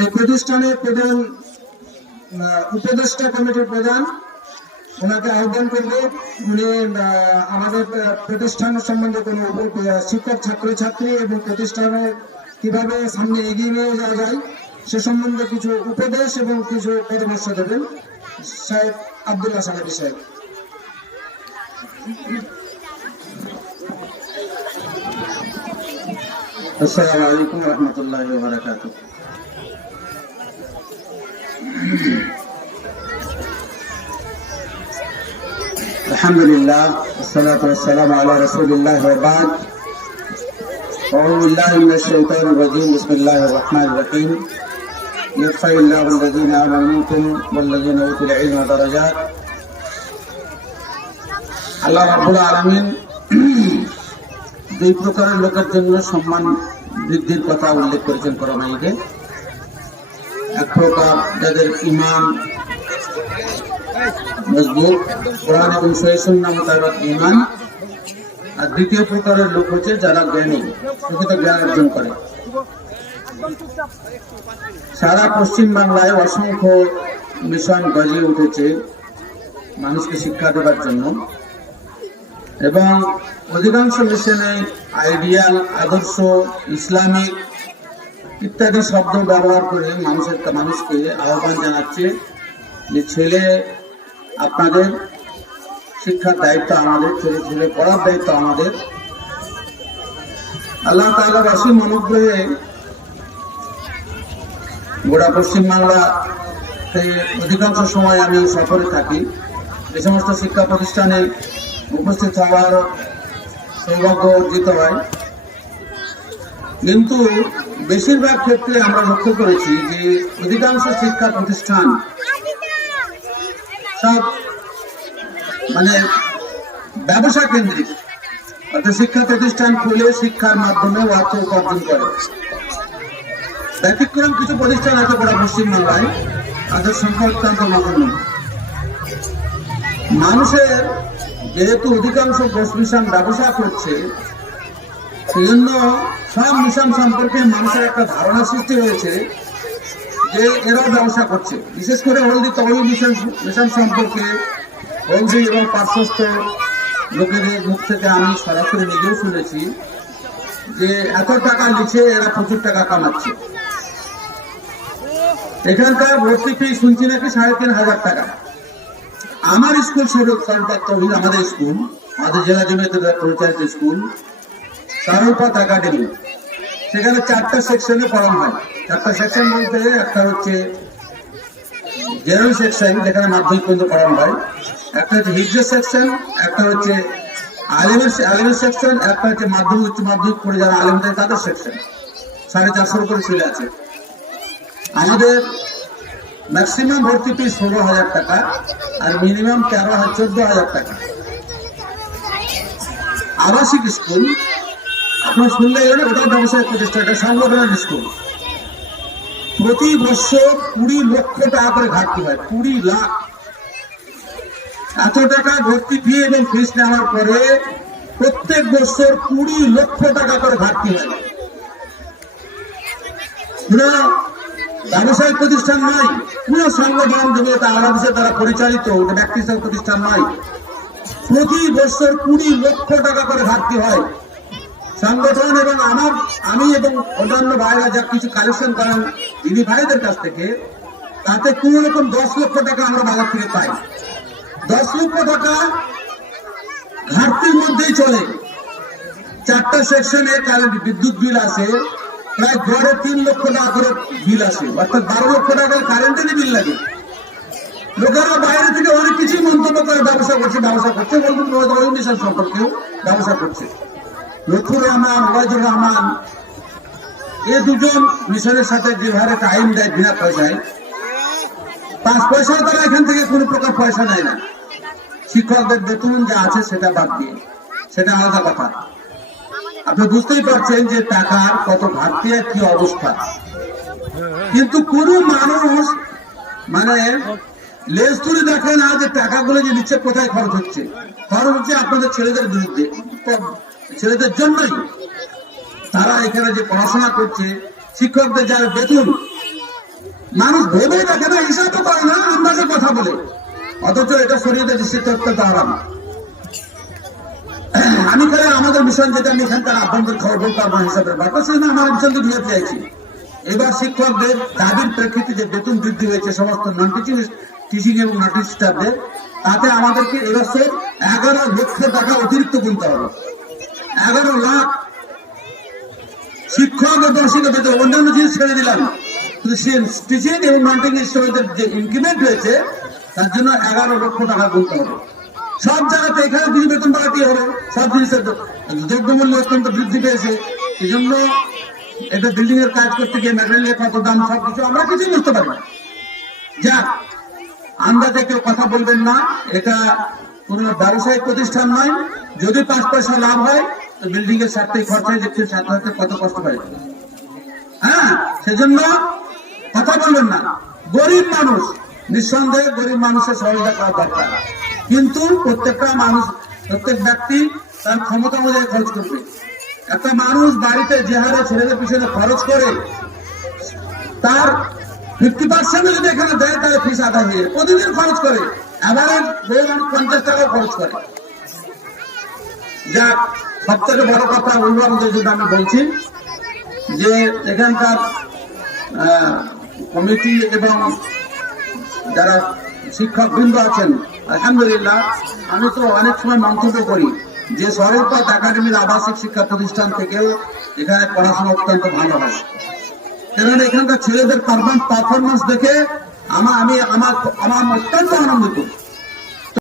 এই প্রতিষ্ঠানের প্রধান উপদেষ্টা কমিটির প্রধান, ওনাকে আহ্বান করব। উনি আমাদের প্রতিষ্ঠান সম্বন্ধে কোনো শিক্ষক, ছাত্রছাত্রী এবং প্রতিষ্ঠানের কীভাবে সামনে এগিয়ে নিয়ে যাওয়া যায়, সে সম্বন্ধে কিছু উপদেশ এবং কিছু পরামর্শ দেবেন। সাহেব আবদুল্লাহ সাহেব সাহেব। আসসালামু আলাইকুম রহমতুল্লাহ বারাকাতুহ। وبركاته الحمد لله والصلاة والسلام على رسول الله وبعد أعوذ بالله من الشيطان الرجيم بسم الله الرحمن الرحيم يرفع الله الذين آمنوا منكم والذين أوتوا العلم درجات আল্লাহ রাব্বুল আলামিন দুই প্রকারের লোকের জন্য সম্মান বৃদ্ধির কথা উল্লেখ করেছেন করোনাইকে এক প্রকার যাদের ইমান মজবুত কোরআন এবং ইমান আর দ্বিতীয় প্রকারের লোক হচ্ছে যারা জ্ঞানী, প্রকৃত জ্ঞান অর্জন করে। সারা পশ্চিম বাংলায় অসংখ্য মিশন গজিয়ে উঠেছে মানুষকে শিক্ষা দেওয়ার জন্য। এবং অধিকাংশ মিশনে আইডিয়াল, আদর্শ, ইসলামিক ইত্যাদি শব্দ ব্যবহার করে মানুষের মানুষকে আহ্বান জানাচ্ছে যে ছেলে আপনাদের শিক্ষার দায়িত্ব আমাদের, ছেলে ছেলে পড়ার দায়িত্ব আমাদের। আল্লাহ তাআলার অসীম অনুগ্রহে গোটা পশ্চিমবাংলা অধিকাংশ সময় আমি সফরে থাকি। যে সমস্ত শিক্ষা প্রতিষ্ঠানে উপস্থিত হওয়ার সৌভাগ্য অর্জিত হয়। কিন্তু বেশিরভাগ ক্ষেত্রে আমরা লক্ষ্য করেছি যে অধিকাংশ শিক্ষা প্রতিষ্ঠান সব মানে ব্যবসা কেন্দ্রিক। অর্থাৎ শিক্ষা প্রতিষ্ঠান খুলে শিক্ষার মাধ্যমে অর্থ উপার্জন করে। ব্যতিক্রম কিছু প্রতিষ্ঠান আছে গোটা পশ্চিমবাংলায়, তাদের সংখ্যা অত্যন্ত নগণ্য মানুষের যেহেতু অধিকাংশ মিশন ব্যবসা করছে সেজন্য সব মিশন সম্পর্কে মানুষের একটা ধারণা সৃষ্টি হয়েছে যে এরাও ব্যবসা করছে। বিশেষ করে হলদি তহবিল মিশন মিশন সম্পর্কে হলদি এবং পার্শ্বস্থ লোকেদের মুখ থেকে আমি সরাসরি নিজেও শুনেছি যে এত টাকা লিখে এরা প্রচুর টাকা কামাচ্ছে। এখানকার ভর্তি ফি শুনছি নাকি? সাড়ে তিন হাজার টাকা। আমার স্কুল সরকার তহবিল আমাদের স্কুল, আমাদের জেলা জমিতে পরিচালিত স্কুল সারলপাত একাডেমি সেখানে চারটা সেকশনে পড়ানো হয়। চারটা সেকশন বলতে একটা হচ্ছে জেনারেল সেকশন যেখানে মাধ্যমিক পর্যন্ত পড়ানো হয়। একটা হচ্ছে হিজর সেকশন একটা হচ্ছে আলিমের আলিমের সেকশন একটা হচ্ছে মাধ্যমিক, উচ্চ মাধ্যমিক পড়ে যারা আলিম থাকে তাদের সেকশন সাড়ে চারশোর উপরে ছেলে আছে। আমাদের ম্যাক্সিমাম ভর্তি ফি ষোলো হাজার টাকা আর মিনিমাম তেরো হাজার, চোদ্দ হাজার টাকা। আবাসিক স্কুল আপনার ব্যবসায়িক এটা সংগঠনের স্কুল প্রতি বছর কুড়ি লক্ষ টাকা করে ঘাটতি হয়, কুড়ি লাখ। এত টাকা ভর্তি ফি এবং ফিস নেওয়ার পরে প্রত্যেক বছর কুড়ি লক্ষ টাকা করে ঘাটতি হয়। ব্যবসায়িক প্রতিষ্ঠান নয় পুরো সংগঠন যেগুলো তারা পরিচালিত ওটা ব্যক্তিগত প্রতিষ্ঠান নয় প্রতি বছর কুড়ি লক্ষ টাকা করে ঘাটতি হয়। সংগঠন এবং আমার, আমি এবং অন্যান্য ভাইরা যা কিছু কালেকশন করেন দিদি ভাইদের কাছ থেকে, তাতে কোন রকম দশ লক্ষ টাকা আমরা বাজার থেকে পাই। দশ লক্ষ টাকা ঘাটতির মধ্যেই চলে। চারটা সেকশনে কারেন্ট বিদ্যুৎ বিল আসে, প্রায় গড়ে তিন লক্ষ টাকা করে বিল আসে। অর্থাৎ বারো লক্ষ টাকা কারেন্টেরই বিল লাগে। লোকেরা বাইরে থেকে অনেক কিছু মন্তব্য করে, ব্যবসা করছে ব্যবসা করছে বলবেন ওই মিশন সম্পর্কেও ব্যবসা করছে। লুৎফুর রহমান ওয়াইদুর রহমান এ দুজন মিশনের সাথে যেভাবে আইন দেয়, বিনা পয়সায়। পাঁচ পয়সাও তারা এখান থেকে কোনো প্রকার পয়সা নেয় না। শিক্ষকদের বেতন যা আছে সেটা বাদ দিয়ে। সেটা আলাদা কথা আপনি বুঝতেই পারছেন যে টাকার কত ঘাটতি আর কি অবস্থা। কিন্তু কোন মানুষ মানে লেজ তুলে দেখে না যে টাকাগুলো যে নিচ্ছে, কোথায় খরচ হচ্ছে? খরচ হচ্ছে আপনাদের ছেলেদের বিরুদ্ধে। ছেলেদের জন্যই তারা এখানে যে পড়াশোনা করছে, শিক্ষকদের যারা বেতন, মানুষ ভেবে দেখে না, হিসাব তো করে না, আন্দাজে কথা বলে। অথচ এটা শরীরে দৃষ্টিতে অত্যন্ত আরাম। আমি খালি আমাদের মিশন যেটা আমি এখানকার আভ্যন্তর খবর বলতে পারব হিসাবের ব্যাপার। সেটা আমার মিশন দিয়ে চাইছি এবার শিক্ষকদের দাবির প্রেক্ষিতে যে বেতন বৃদ্ধি হয়েছে, সমস্ত নন টিচিং টিচিং এবং নন টিচিং স্টাফদের তাতে আমাদেরকে এবছর এগারো লক্ষ টাকা অতিরিক্ত গুনতে হবে। এগারো লাখ শিক্ষক ও দর্শকের বেতন অন্যান্য জিনিস ছেড়ে দিলাম। টিচিং এবং যে ইনক্রিমেন্ট হয়েছে, তার জন্য এগারো লক্ষ টাকা গুনতে হবে। সব জায়গাতে এখানে বেতন বাড়াতে হবে, সব জিনিসের দ্রব্যমূল্য অত্যন্ত বৃদ্ধি পেয়েছে জন্য একটা বিল্ডিং এর কাজ করতে গিয়ে ম্যাটেরিয়ালের কত দাম সব কিছু আমরা কিছুই বুঝতে পারি না। যাক আন্দাজে কেউ কথা বলবেন না, এটা কোন ব্যবসায়িক প্রতিষ্ঠান নয়। যদি পাঁচ পয়সা লাভ হয় তো বিল্ডিং এর সাথে খরচায় দেখছে ছাত্রছাত্রী কত কষ্ট পায় হ্যাঁ সেজন্য কথা বলবেন না। গরিব মানুষ, নিঃসন্দেহে গরিব মানুষের সহযোগিতা করা দরকার। কিন্তু প্রত্যেকটা মানুষ, প্রত্যেক ব্যক্তি তার ক্ষমতা অনুযায়ী খরচ করবে। একটা মানুষ বাড়িতে যে হারে ছেলেদের পিছনে খরচ করে, তার ফিফটি পার্সেন্ট যদি এখানে দেয়, তাহলে ফিস আদায় হয়ে প্রতিদিন খরচ করে। অ্যাভারেজ বহু মানুষ পঞ্চাশ টাকা খরচ করে। যা সব থেকে বড় কথা অভিভাবকদের জন্য আমি বলছি যে এখানকার কমিটি এবং যারা শিক্ষকবৃন্দ আছেন, আলহামদুলিল্লাহ, আমি তো অনেক সময় মন্তব্য করি যে সরলপথ একাডেমির আবাসিক শিক্ষা প্রতিষ্ঠান থেকেও এখানে পড়াশোনা অত্যন্ত ভালো হয়। কারণ এখানকার ছেলেদের পারফরমেন্স দেখে আমার আমি, আমার আমার অত্যন্ত আনন্দিত।